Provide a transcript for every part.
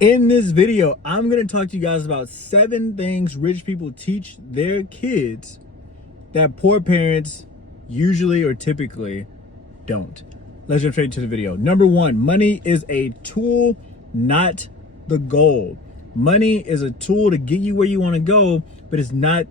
In this video, I'm going to talk to you guys about 7 things rich people teach their kids that poor parents usually or typically don't. Let's jump straight into the video. Number 1, money is a tool, not the goal. Money is a tool to get you where you want to go, but it's not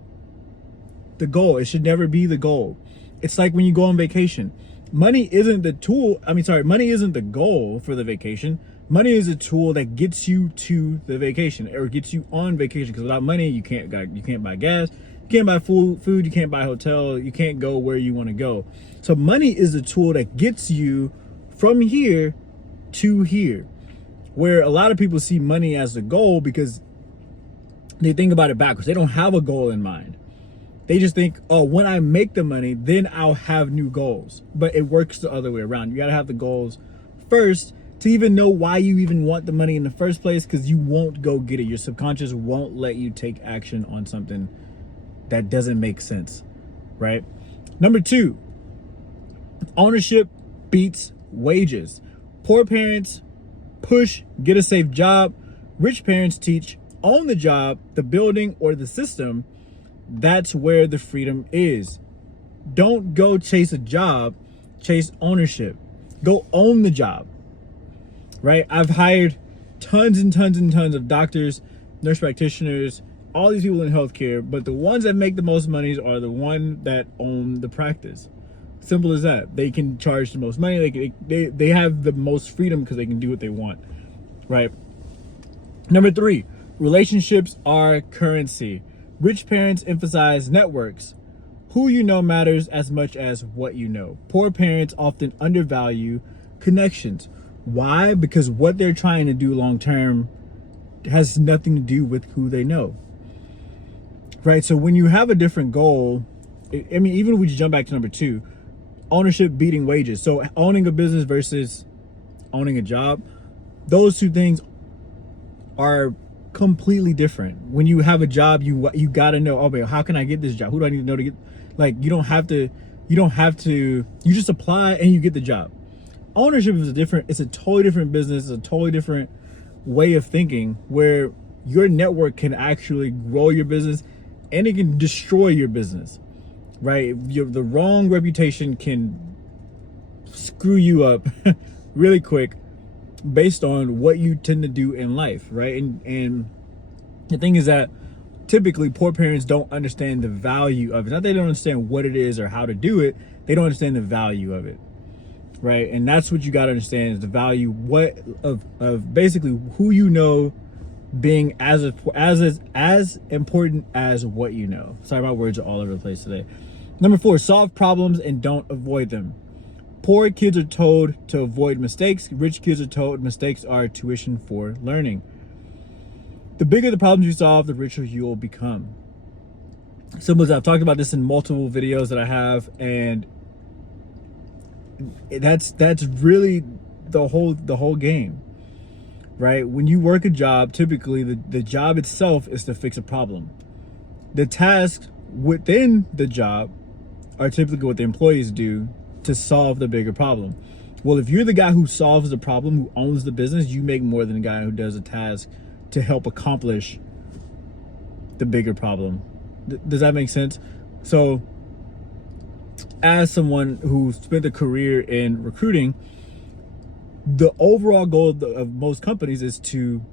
the goal. It should never be the goal. It's like when you go on vacation. Money isn't the tool. Money isn't the goal for the vacation. Money is a tool that gets you to the vacation or gets you on vacation. Because without money, you can't buy gas, you can't buy food, you can't buy a hotel, you can't go where you want to go. So money is a tool that gets you from here to here. Where a lot of people see money as the goal because they think about it backwards. They don't have a goal in mind. They just think, oh, when I make the money, then I'll have new goals. But it works the other way around. You got to have the goals first to even know why you even want the money in the first place, because you won't go get it. Your subconscious won't let you take action on something that doesn't make sense, right? Number 2, ownership beats wages. Poor parents push, get a safe job. Rich parents teach, own the job, the building, or the system. That's where the freedom is. Don't go chase a job, chase ownership. Go own the job, right? I've hired tons and tons and tons of doctors, nurse practitioners, all these people in healthcare, but the ones that make the most money are the ones that own the practice. Simple as that. They can charge the most money. They have the most freedom because they can do what they want, right? Number 3, relationships are currency. Rich parents emphasize networks. Who you know matters as much as what you know. Poor parents often undervalue connections. Why? Because what they're trying to do long term has nothing to do with who they know. Right? So when you have a different goal, I mean, even if we jump back to number 2, ownership beating wages. So owning a business versus owning a job, those two things are completely different. When you have a job, you got to know, okay, how can I get this job? Who do I need to know to get? Like, you don't have to, you just apply and you get the job. Ownership is it's a totally different business. It's a totally different way of thinking where your network can actually grow your business and it can destroy your business, right? The wrong reputation can screw you up really quick based on what you tend to do in life, right? And the thing is that typically poor parents don't understand the value of it. Not that they don't understand what it is or how to do it, they don't understand the value of it, right? And that's what you got to understand, is the value of basically who you know being as important as what you know. Sorry, my words are all over the place today. Number 4, solve problems and don't avoid them. Poor kids are told to avoid mistakes. Rich kids are told mistakes are tuition for learning. The bigger the problems you solve, the richer you will become. Simple as I've talked about this in multiple videos that I have, and that's really the whole game, right? When you work a job, typically the job itself is to fix a problem. The tasks within the job are typically what the employees do to solve the bigger problem. Well, if you're the guy who solves the problem, who owns the business, you make more than the guy who does a task to help accomplish the bigger problem. Does that make sense? So as someone who spent a career in recruiting, the overall goal of most companies is to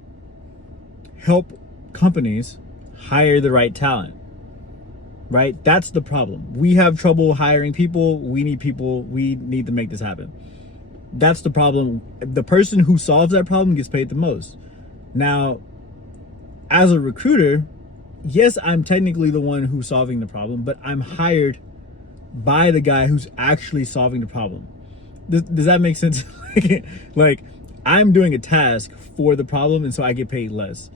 help companies hire the right talent. Right? That's the problem. We have trouble hiring people. We need people. We need to make this happen. That's the problem. The person who solves that problem gets paid the most. Now, as a recruiter, yes, I'm technically the one who's solving the problem, but I'm hired by the guy who's actually solving the problem. Does that make sense? Like, I'm doing a task for the problem, and so I get paid less.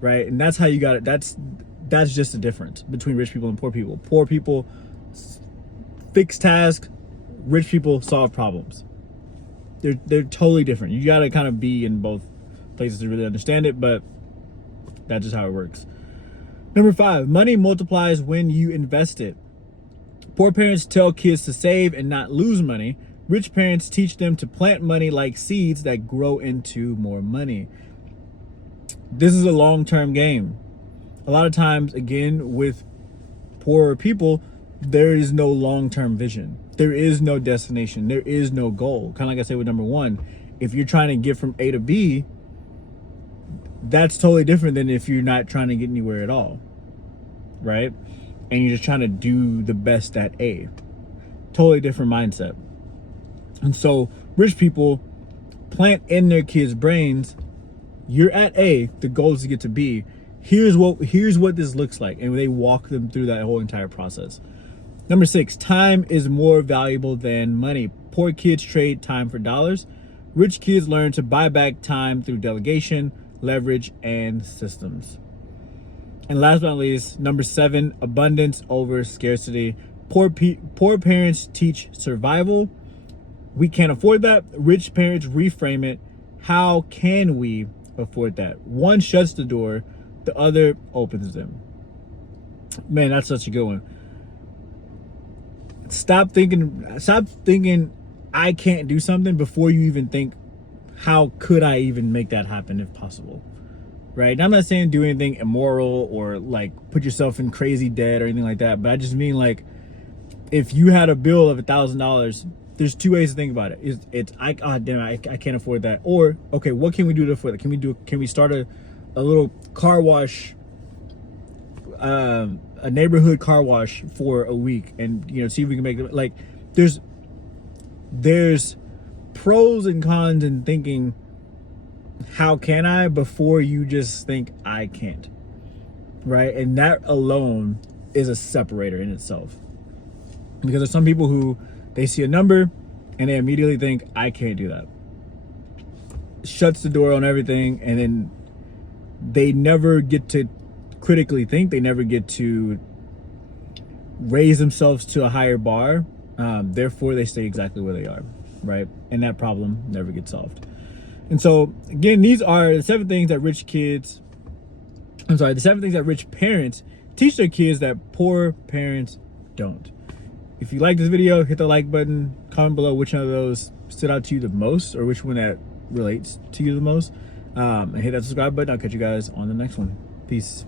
Right? And that's how you got it. That's just the difference between rich people and poor people. Poor people fix tasks, rich people solve problems. They're totally different. You got to kind of be in both places to really understand it, but that's just how it works. Number 5, money multiplies when you invest it. Poor parents tell kids to save and not lose money. Rich parents teach them to plant money like seeds that grow into more money. this is a long-term game. A lot of times, again, with poorer people, there is no long-term vision. There is no destination. There is no goal. Kind of like I said with number one, if you're trying to get from A to B, that's totally different than if you're not trying to get anywhere at all, right? And you're just trying to do the best at A. Totally different mindset. And so rich people plant in their kids' brains, you're at A, the goal is to get to B. Here's what this looks like. And they walk them through that whole entire process. Number 6, time is more valuable than money. Poor kids trade time for dollars. Rich kids learn to buy back time through delegation, leverage, and systems. And last but not least, number 7, abundance over scarcity. Poor parents teach survival. We can't afford that. Rich parents reframe it. How can we afford that? One shuts the door, the other opens them. Man, that's such a good one. Stop thinking I can't do something before you even think, how could I even make that happen if possible? Right? And I'm not saying do anything immoral or like put yourself in crazy debt or anything like that, but I just mean like, if you had a bill of $1,000, there's 2 ways to think about it. I can't afford that. Or, okay, what can we do to afford that? Can we start a little car wash, a neighborhood car wash for a week, and see if we can make it. Like, there's pros and cons in thinking, how can I, before you just think I can't, right? And that alone is a separator in itself, because there's some people who they see a number and they immediately think, I can't do that. Shuts the door on everything, and then they never get to critically think. They never get to raise themselves to a higher bar. Therefore, they stay exactly where they are, right? And that problem never gets solved. And so, again, these are the 7 things that the 7 things that rich parents teach their kids that poor parents don't. If you like this video, hit the like button, comment below which one of those stood out to you the most, or which one that relates to you the most, and hit that subscribe button. I'll catch you guys on the next one. Peace.